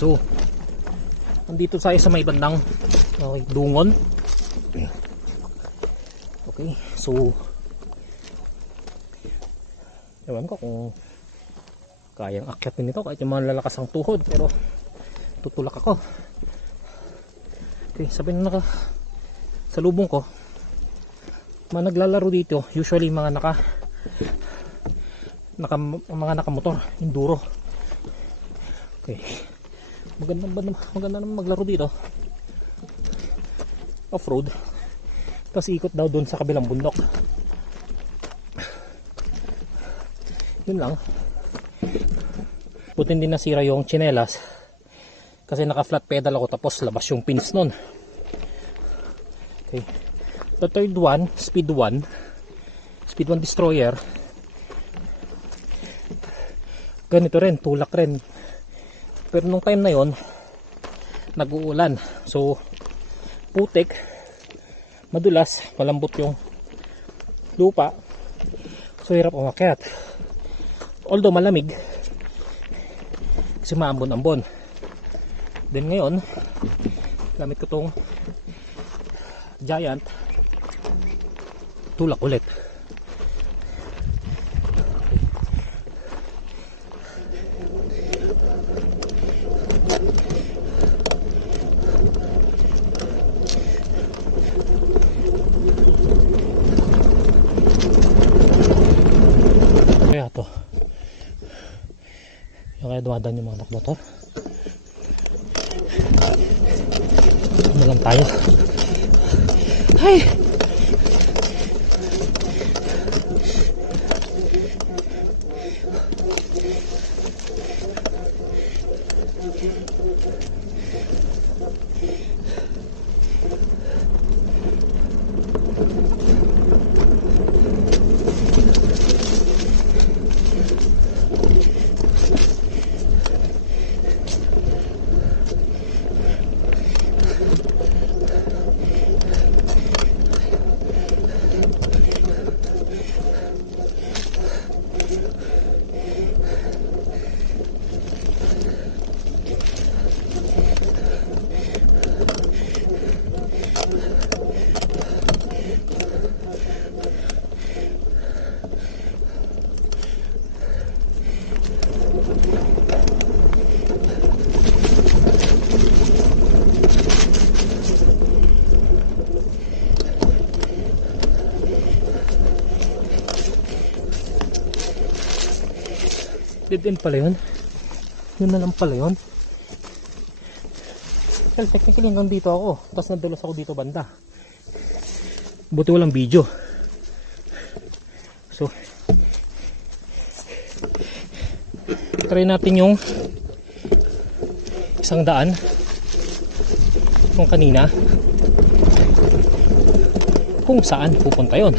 So nandito tayo sa may bandang Dungon. Okay, so ewan ko kung kayang akyatin nito kahit yung mga lalakas ang tuhod, pero tutulak ako. Okay, sabi na sa lubong ko, mga naglalaro dito usually mga mga nakamotor, enduro. Okay, maganda naman maglaro dito off-road, tapos ikot daw doon sa kabilang bundok. Yun lang. Buti hindi nasira yung tsinelas kasi naka flat pedal ako, tapos labas yung pins nun. Okay, the third one, speed 1 destroyer, ganito rin, tulak rin, pero nung time na yon nag-uulan, so putik, madulas, malambot yung lupa, so hirap umakyat. Although malamig kasi maambon-ambon. Then ngayon gamit ko tong Giant, tulak ulit. Kaya to yung kaya dumadaan yung mga motor. Ano lang tayo. Ay! Dead end pala yun. Yun na lang pala yun. Well, technically hanggang dito ako, tapos nadulas ako dito banda. Buti walang video. So try natin yung isang daan kung kanina, kung saan pupunta yun.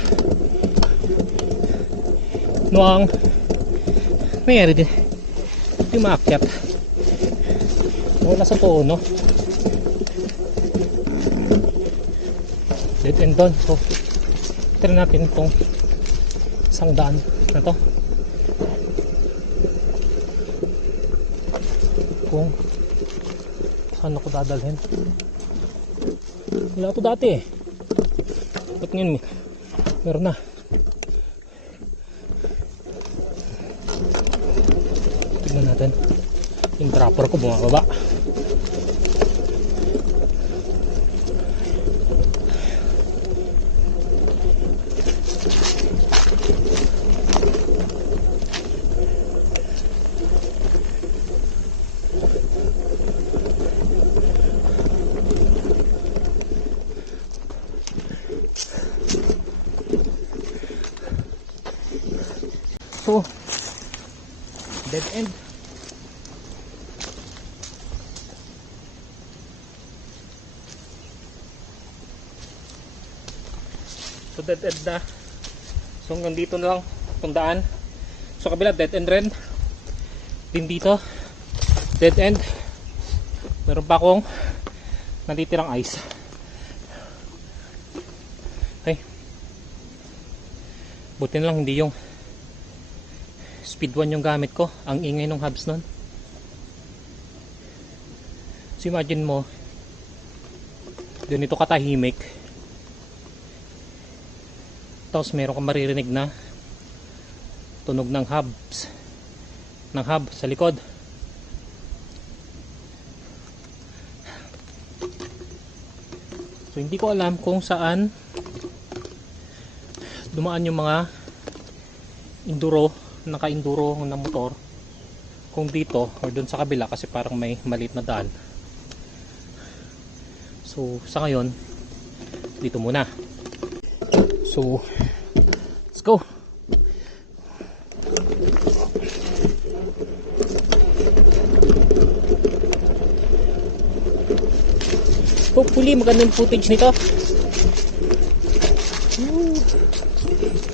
Noang mayroon din yung maakyat, wala sa to, no? Dead end doon. So try natin itong isang daan na to kung saan ako dadalhin. Wala to dati eh, ba't ngayon meron na. Tignan natin yung dropper ko bumababa. So dead end. So dead end na. So hanggang dito na lang itong daan. So kabila dead end rin. Din dito dead end. Meron pa akong natitirang ice. Okay, buti na lang hindi yung speed 1 yung gamit ko. Ang ingay ng hubs nun. So imagine mo, ganito katahimik, tapos meron kang maririnig na tunog ng hub sa likod. So hindi ko alam kung saan dumaan yung mga naka-enduro na motor, kung dito or dun sa kabila, kasi parang may maliit na daan. So sa ngayon dito muna. So let's go. Hopefully maganda yung footage nito.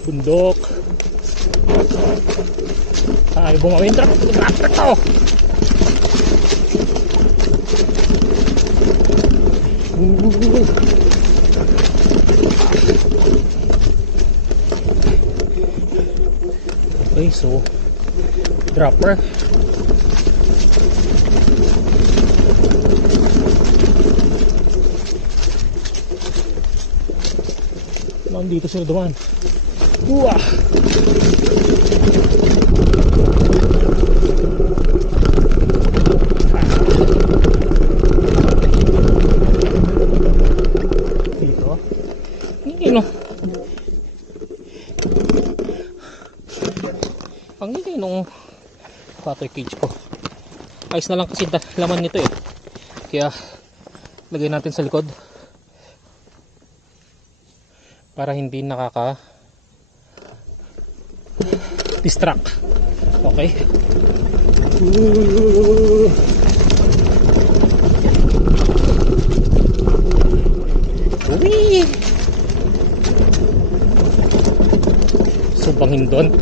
Bundok. Ay, bumawin truck to. Okay, so dropper. Nandito sila dumaan. Uwah! Dito? Hindi no. Ang hindi nung patoy cage ko. Ayos na lang kasi laman nito eh. Kaya lagay natin sa likod para hindi nakaka distract. Okay. Uwi! So bangin doon.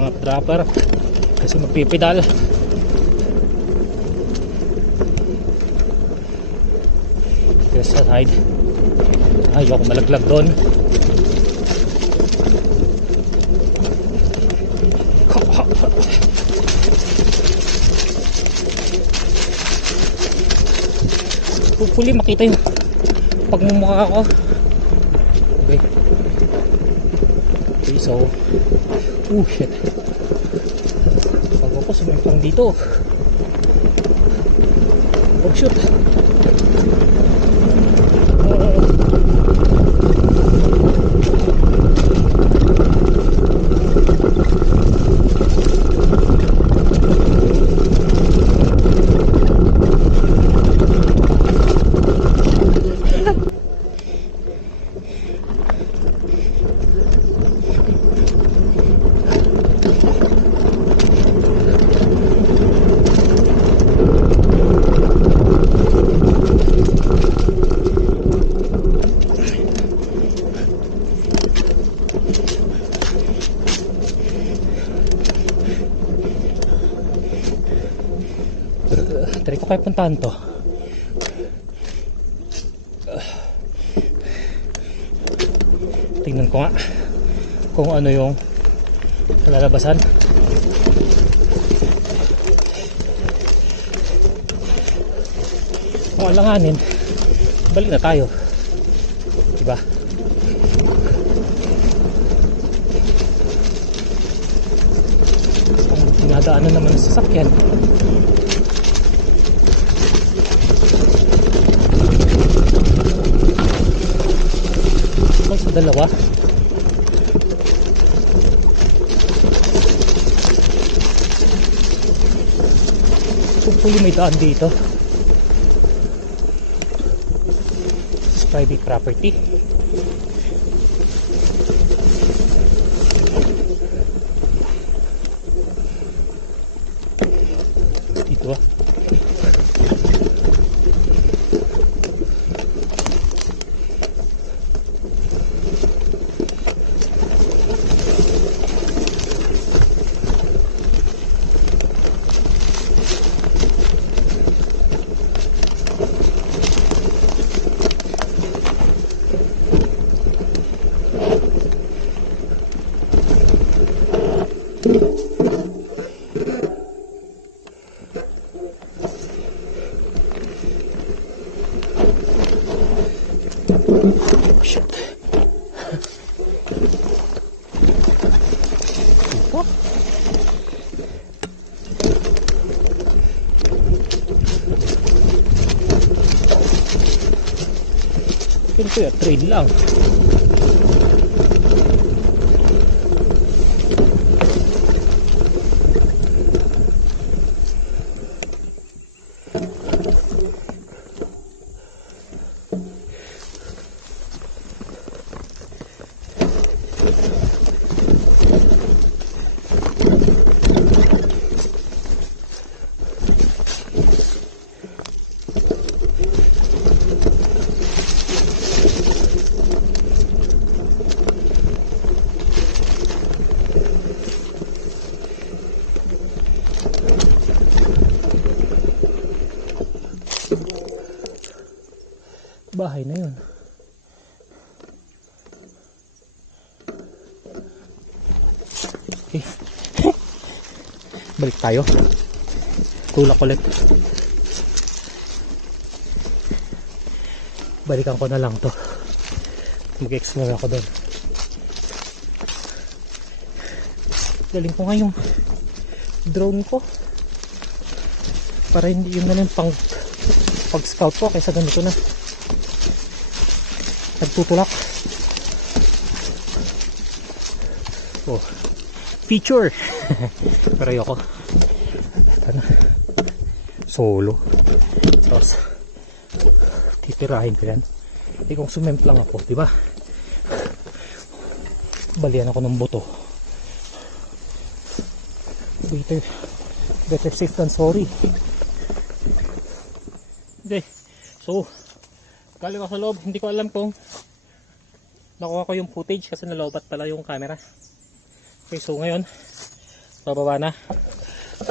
Ang dropper kasi magpipedal. Sa side, ayoko malaglag doon. Hopefully makita yung pagmumukha ko. Okay. Okay, so shit, bago ko sumipang dito. Oh shoot. Try ko kayo puntahan to. Tingnan ko nga kung ano yung lalabasan. Kung alanganin, balik na tayo, diba? Ang dinadaanan naman ng sasakyan. Sa dalawa. Hopefully may daan dito. This is private property. Dito ah. Oh. Ito ya, train lang. Bahay na yun. Okay. Balik tayo. Tulak ulit. Balikan ko na lang to. Mag-explore ako doon. Galing ko nga yung drone ko. Para hindi yun na lang pag scout ko kaysa ganito na. Nagtutulak. Oh, feature. Pero ayoko. Ano? Solo. Tapos titirahin ko yan. Eh kung sumemplang ako, di ba? Balian ako ng buto. Better safe than sorry. Okay. So galing ako sa loob, hindi ko alam kung nakuha ko yung footage kasi nalobat pala yung camera. Okay, so ngayon bababa na.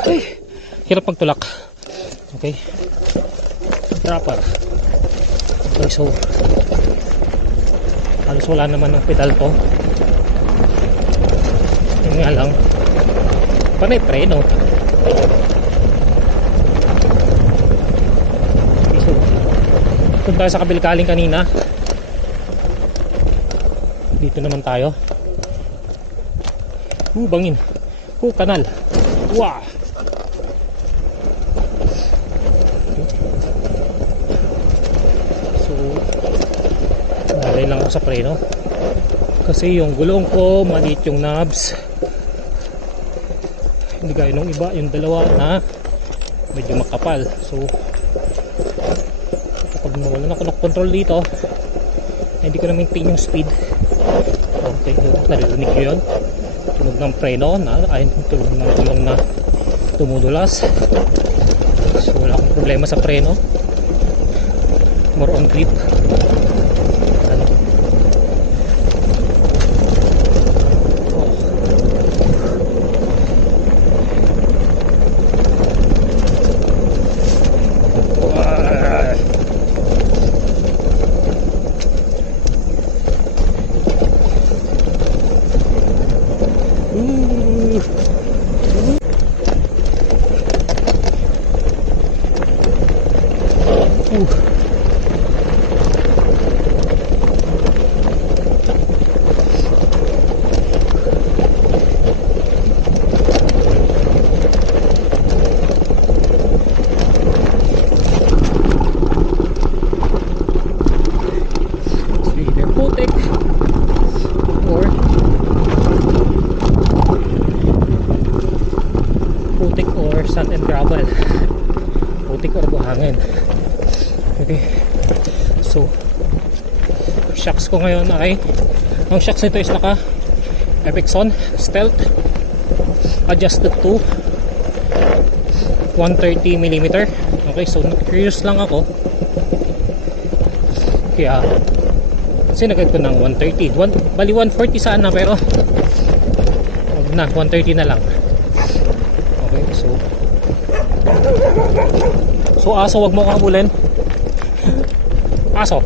Ay, hirap magtulak. Okay, dropper. Okay, so halos wala naman ng pedal to. Yun nga lang, panay preno. Punta tayo sa kabilkaling kanina. Dito naman tayo. Bangin. Kanal. Wow. So nalay lang ako sa preno kasi yung gulong ko maliit yung knobs. Hindi gaya nung iba, yung dalawa na medyo makapal. So pag nawalan ako ng control dito, hindi ko na maintain yung speed. Okay, naririnig nyo yun, tunog ng preno na ayun, tunog ng gulong na tumudulas. So wala akong problema sa preno, more on grip. Ano? Sand and gravel, putik or buhangin. Okay, so shocks ko ngayon ay, ang shocks nito is naka Epixon Stealth, adjusted to 130mm. Okay, so curious lang ako kaya sinagad ko ng 130. Bali 140 sana, pero wag na, 130 na lang. Okay, so aso, wag mo kang habulin. Aso.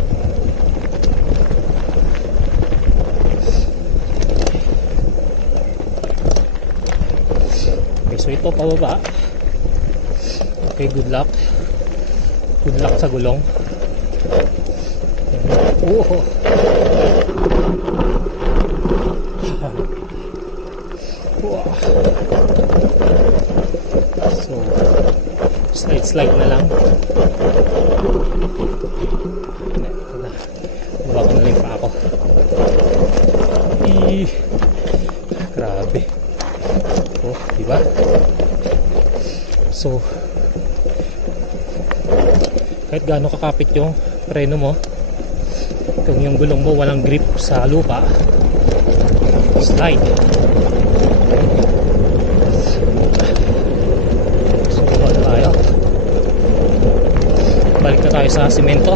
Okay, so ito pababa. Okay, good luck. Good luck sa gulong. Wow. So, slide na lang. Ito na. Baba ko na lang pa ako. Grabe. Oh, diba? So, kahit gaano kakapit yung preno mo, kung yung gulong mo walang grip sa lupa, slide. So, baba na tayo. Balik na tayo sa simento.